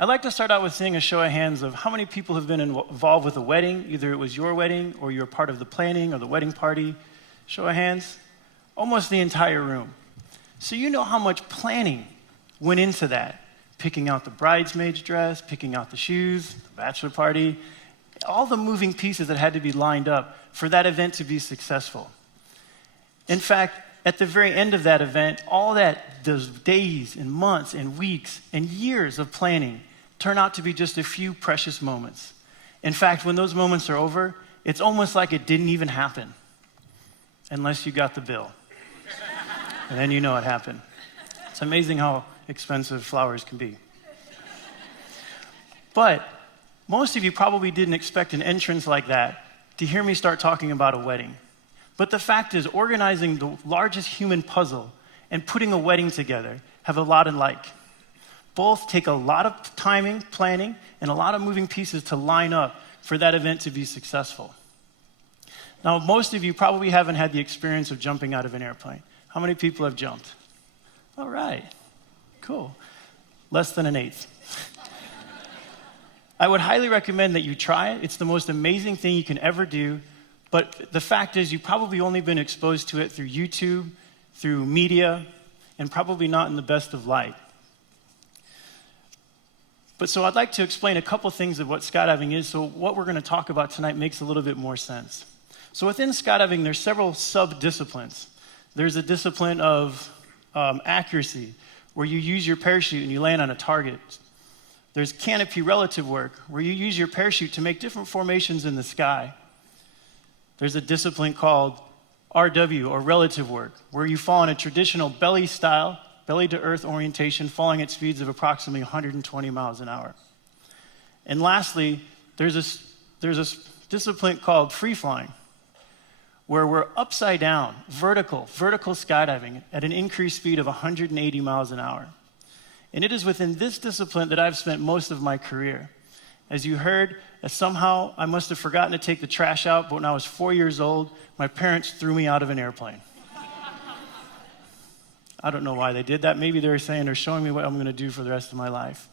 I'd like to start out with seeing a show of hands of how many people have been involved with a wedding. Either it was your wedding or you're part of the planning or the wedding party. Show of hands. Almost the entire room. So you know how much planning went into that. Picking out the bridesmaid's dress, picking out the shoes, the bachelor party, all the moving pieces that had to be lined up for that event to be successful. In fact, at the very end of that event, those days and months and weeks and years of planning turn out to be just a few precious moments. In fact, when those moments are over, it's almost like it didn't even happen, unless you got the bill. And then you know it happened. It's amazing how expensive flowers can be. But most of you probably didn't expect an entrance like that to hear me start talking about a wedding. But the fact is, organizing the largest human puzzle and putting a wedding together have a lot alike. Both take a lot of timing, planning, and a lot of moving pieces to line up for that event to be successful. Now, most of you probably haven't had the experience of jumping out of an airplane. How many people have jumped? All right, cool. Less than an eighth. I would highly recommend that you try it. It's the most amazing thing you can ever do. But the fact is, you've probably only been exposed to it through YouTube, through media, and probably not in the best of light. But so I'd like to explain a couple things of what skydiving is, so what we're going to talk about tonight makes a little bit more sense. So within skydiving, there's several sub-disciplines. There's a discipline of accuracy, where you use your parachute and you land on a target. There's canopy relative work, where you use your parachute to make different formations in the sky. There's a discipline called RW, or relative work, where you fall in a traditional belly style, belly-to-earth orientation, falling at speeds of approximately 120 miles an hour. And lastly, there's a discipline called free flying, where we're upside down, vertical skydiving at an increased speed of 180 miles an hour. And it is within this discipline that I've spent most of my career. As you heard, somehow I must have forgotten to take the trash out, but when I was 4 years old, my parents threw me out of an airplane. I don't know why they did that. Maybe they were saying they're showing me what I'm going to do for the rest of my life.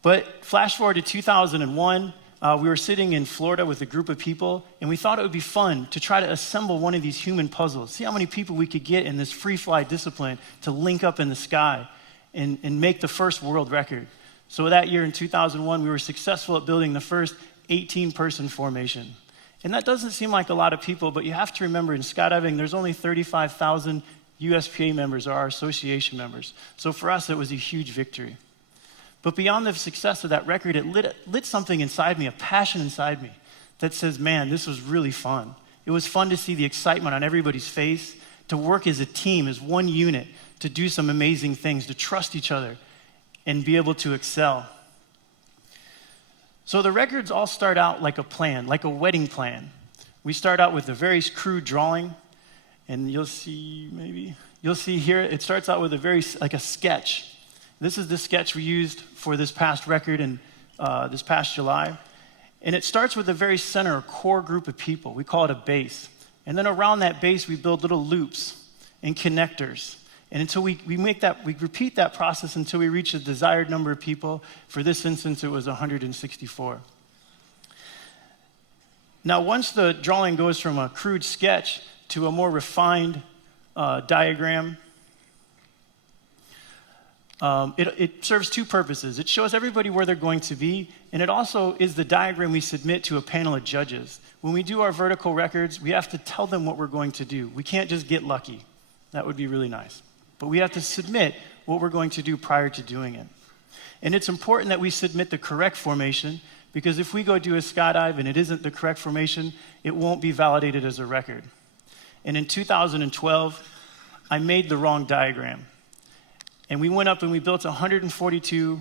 But flash forward to 2001, we were sitting in Florida with a group of people, and we thought it would be fun to try to assemble one of these human puzzles, see how many people we could get in this free fly discipline to link up in the sky and make the first world record. So that year in 2001, we were successful at building the first 18-person formation. And that doesn't seem like a lot of people, but you have to remember in skydiving, there's only 35,000 USPA members, or our association members. So for us, it was a huge victory. But beyond the success of that record, it lit something inside me, a passion inside me that says, man, this was really fun. It was fun to see the excitement on everybody's face, to work as a team, as one unit, to do some amazing things, to trust each other, and be able to excel. So the records all start out like a plan, like a wedding plan. We start out with a very crude drawing, and you'll see here, it starts out with like a sketch. This is the sketch we used for this past record in this past July. And it starts with a very center, core group of people. We call it a base. And then around that base, we build little loops and connectors. And until we repeat that process until we reach the desired number of people. For this instance, it was 164. Now, once the drawing goes from a crude sketch to a more refined diagram, it serves two purposes. It shows everybody where they're going to be, and it also is the diagram we submit to a panel of judges. When we do our vertical records, we have to tell them what we're going to do. We can't just get lucky. That would be really nice. But we have to submit what we're going to do prior to doing it. And it's important that we submit the correct formation, because if we go do a skydive and it isn't the correct formation, it won't be validated as a record. And in 2012, I made the wrong diagram. And we went up and we built 142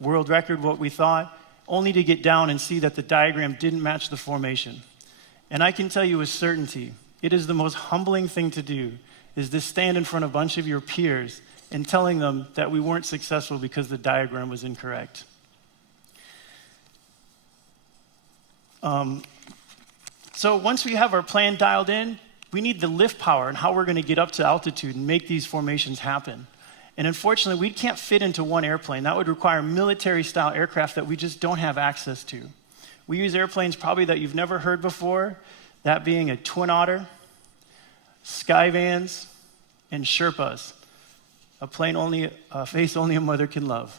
world record, what we thought, only to get down and see that the diagram didn't match the formation. And I can tell you with certainty, it is the most humbling thing to do, is to stand in front of a bunch of your peers and telling them that we weren't successful because the diagram was incorrect. So once we have our plan dialed in, we need the lift power and how we're going to get up to altitude and make these formations happen. And unfortunately, we can't fit into one airplane. That would require military-style aircraft that we just don't have access to. We use airplanes probably that you've never heard before, that being a Twin Otter, Skyvans, and Sherpas. A face only a mother can love.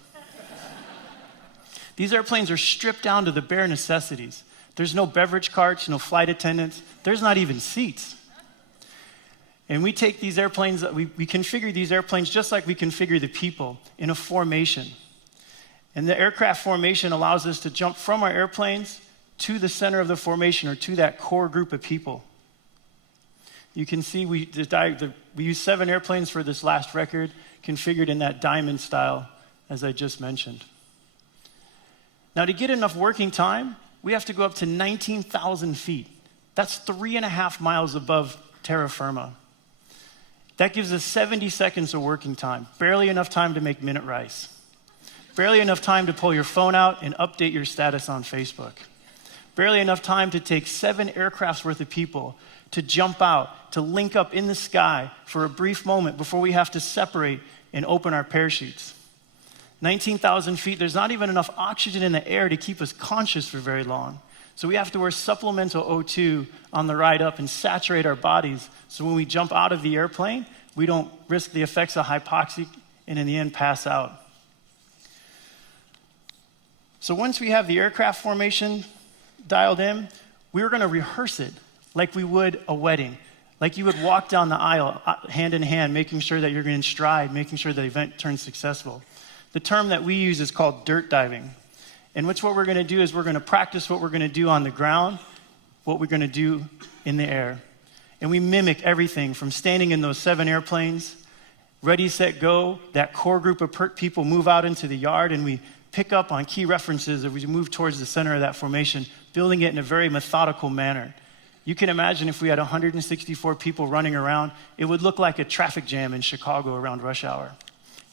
These airplanes are stripped down to the bare necessities. There's no beverage carts, no flight attendants. There's not even seats. And we take these airplanes, we configure these airplanes just like we configure the people in a formation. And the aircraft formation allows us to jump from our airplanes to the center of the formation or to that core group of people. You can see we used 7 airplanes for this last record, configured in that diamond style, as I just mentioned. Now, to get enough working time, we have to go up to 19,000 feet. That's 3.5 miles above terra firma. That gives us 70 seconds of working time, barely enough time to make minute rice, barely enough time to pull your phone out and update your status on Facebook, barely enough time to take 7 aircrafts worth of people to jump out, to link up in the sky for a brief moment before we have to separate and open our parachutes. 19,000 feet, there's not even enough oxygen in the air to keep us conscious for very long. So we have to wear supplemental O2 on the ride up and saturate our bodies so when we jump out of the airplane, we don't risk the effects of hypoxia and in the end pass out. So once we have the aircraft formation dialed in, we're going to rehearse it like we would a wedding, like you would walk down the aisle hand in hand, making sure that you're in stride, making sure the event turns successful. The term that we use is called dirt diving. And what we're going to do is we're going to practice what we're going to do on the ground, what we're going to do in the air. And we mimic everything from standing in those 7 airplanes, ready, set, go. That core group of people move out into the yard, and we pick up on key references as we move towards the center of that formation, building it in a very methodical manner. You can imagine if we had 164 people running around, it would look like a traffic jam in Chicago around rush hour.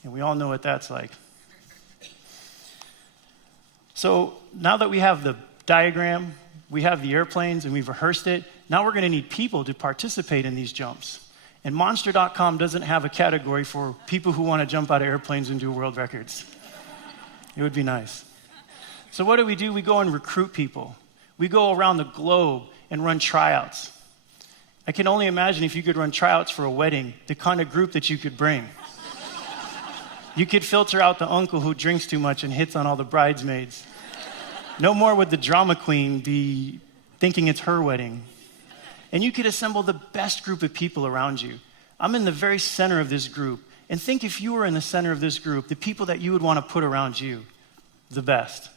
And we all know what that's like. So now that we have the diagram, we have the airplanes, and we've rehearsed it, now we're going to need people to participate in these jumps. And Monster.com doesn't have a category for people who want to jump out of airplanes and do world records. It would be nice. So what do? We go and recruit people. We go around the globe and run tryouts. I can only imagine if you could run tryouts for a wedding, the kind of group that you could bring. You could filter out the uncle who drinks too much and hits on all the bridesmaids. No more would the drama queen be thinking it's her wedding. And you could assemble the best group of people around you. I'm in the very center of this group. And think if you were in the center of this group, the people that you would want to put around you, the best.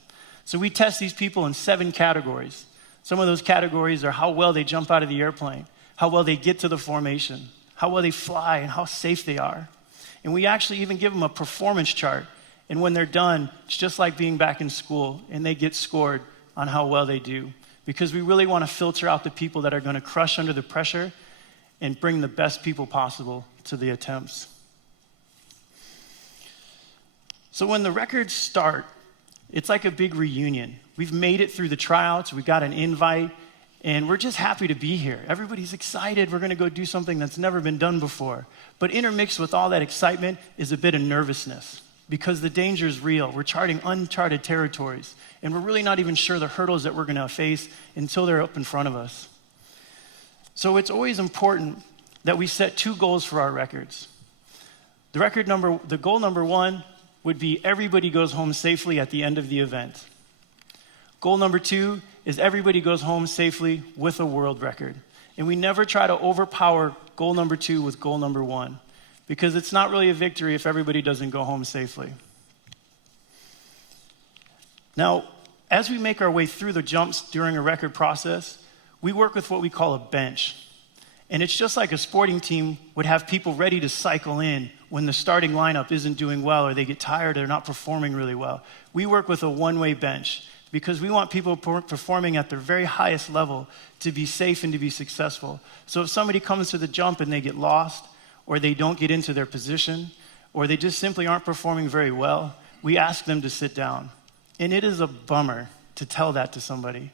So we test these people in 7 categories. Some of those categories are how well they jump out of the airplane, how well they get to the formation, how well they fly, and how safe they are. And we actually even give them a performance chart. And when they're done, it's just like being back in school, and they get scored on how well they do. Because we really want to filter out the people that are going to crush under the pressure and bring the best people possible to the attempts. So when the records start, it's like a big reunion. We've made it through the tryouts, we got an invite, and we're just happy to be here. Everybody's excited. We're going to go do something that's never been done before. But intermixed with all that excitement is a bit of nervousness because the danger is real. We're charting uncharted territories, and we're really not even sure the hurdles that we're going to face until they're up in front of us. So it's always important that we set 2 goals for our records. The goal number 1 would be everybody goes home safely at the end of the event. Goal number 2 is everybody goes home safely with a world record. And we never try to overpower goal number 2 with goal number 1 because it's not really a victory if everybody doesn't go home safely. Now, as we make our way through the jumps during a record process, we work with what we call a bench. And it's just like a sporting team would have people ready to cycle in when the starting lineup isn't doing well or they get tired or they're not performing really well. We work with a OneWay Bench because we want people performing at their very highest level to be safe and to be successful. So if somebody comes to the jump and they get lost, or they don't get into their position, or they just simply aren't performing very well, we ask them to sit down. And it is a bummer to tell that to somebody,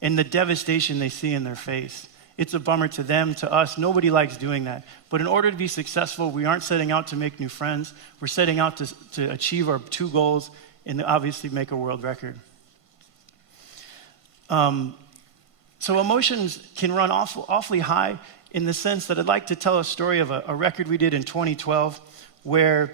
and the devastation they see in their face. It's a bummer to them, to us. Nobody likes doing that. But in order to be successful, we aren't setting out to make new friends. We're setting out to achieve our 2 goals and obviously make a world record. So emotions can run awfully high in the sense that I'd like to tell a story of a record we did in 2012 where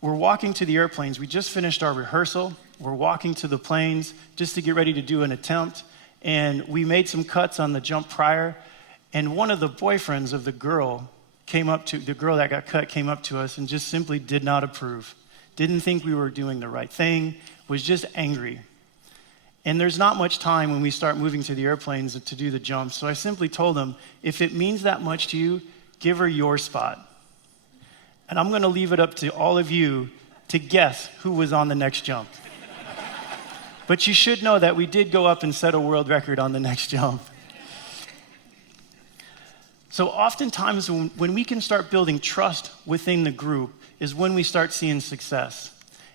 we're walking to the airplanes. We just finished our rehearsal. We're walking to the planes just to get ready to do an attempt. And we made some cuts on the jump prior. And one of the boyfriends of the girl that got cut came up to us and just simply did not approve. Didn't think we were doing the right thing, was just angry. And there's not much time when we start moving to the airplanes to do the jumps. So I simply told him, if it means that much to you, give her your spot. And I'm going to leave it up to all of you to guess who was on the next jump. But you should know that we did go up and set a world record on the next jump. So oftentimes when we can start building trust within the group is when we start seeing success.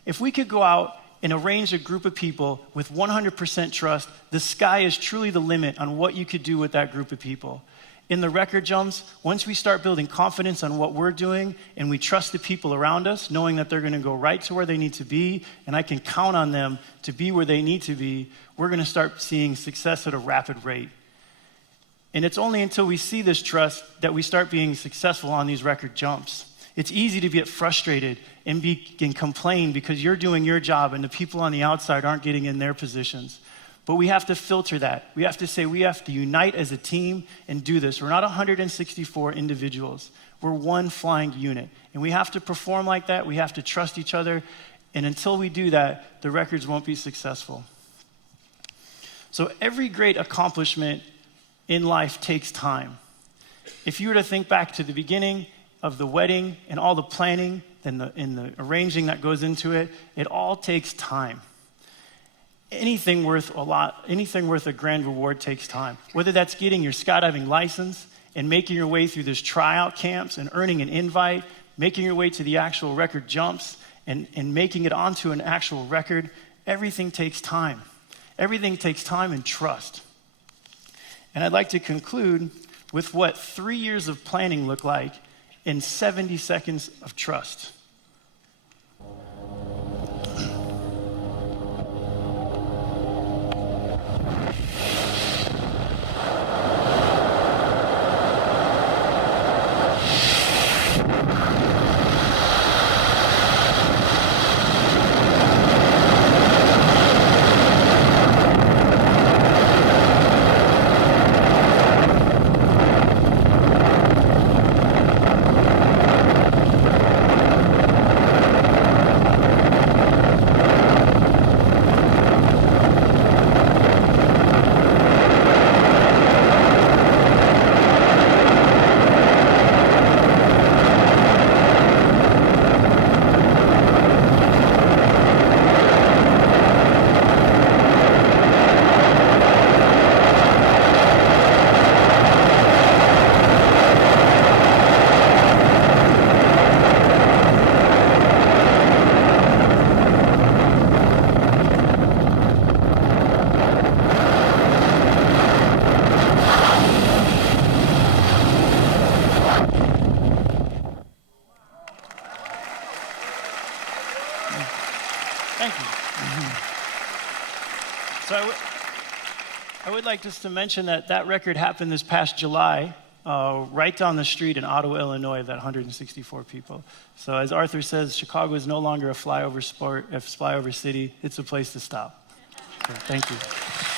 If we could go out and arrange a group of people with 100% trust, the sky is truly the limit on what you could do with that group of people. In the record jumps, once we start building confidence on what we're doing and we trust the people around us, knowing that they're going to go right to where they need to be, and I can count on them to be where they need to be, we're going to start seeing success at a rapid rate. And it's only until we see this trust that we start being successful on these record jumps. It's easy to get frustrated and complain because you're doing your job and the people on the outside aren't getting in their positions. But we have to filter that. We have to say we have to unite as a team and do this. We're not 164 individuals. We're one flying unit. And we have to perform like that. We have to trust each other. And until we do that, the records won't be successful. So every great accomplishment in life takes time. If you were to think back to the beginning of the wedding and all the planning and the arranging that goes into it, it all takes time. Anything worth a grand reward takes time. Whether that's getting your skydiving license and making your way through those tryout camps and earning an invite, making your way to the actual record jumps and making it onto an actual record, everything takes time. Everything takes time and trust. And I'd like to conclude with what 3 years of planning look like in 70 seconds of trust. Thank you. So I would like just to mention that record happened this past July, right down the street in Ottawa, Illinois, that 164 people. So as Arthur says, Chicago is no longer a flyover sport, a flyover city. It's a place to stop. So thank you.